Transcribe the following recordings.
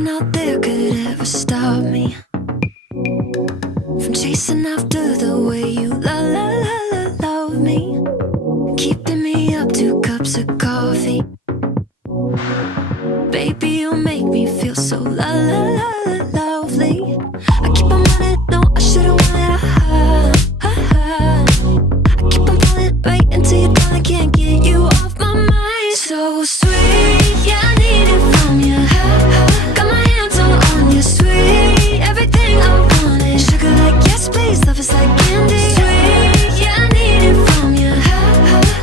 nothing out there could ever stop me from chasing after the way you love me, keeping me up 2 cups of coffee. Baby, you make me feel so lovely. I keep on running, no, I should've wanted a high. I keep on falling right into your thought, I can't get you off my mind. So sweet, yeah, I need it from you. Got my hands all on you, sweet. Everything I wanted, sugar like yes please, love is like candy. Sweet, yeah, I need it from you.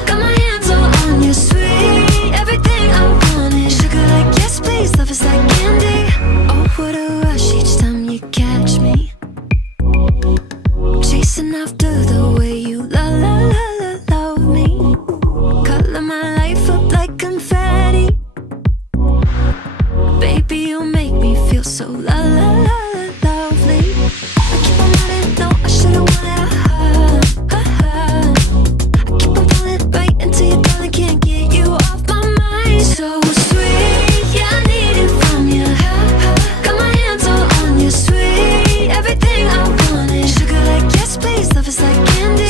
Got my hands all on you, sweet. Everything I wanted, sugar like yes please, love is like candy. Oh, what a rush each time you catch me, chasing after the way you love me, color my life up like confetti. Baby, you make me feel so lovely. I keep on running, no, I should've wanted a high. I keep on falling right into your thought, I can't get you off my mind. So sweet, yeah, I need it from you. Got my hands all on you, sweet. Everything I wanted, sugar like yes please, love is like candy.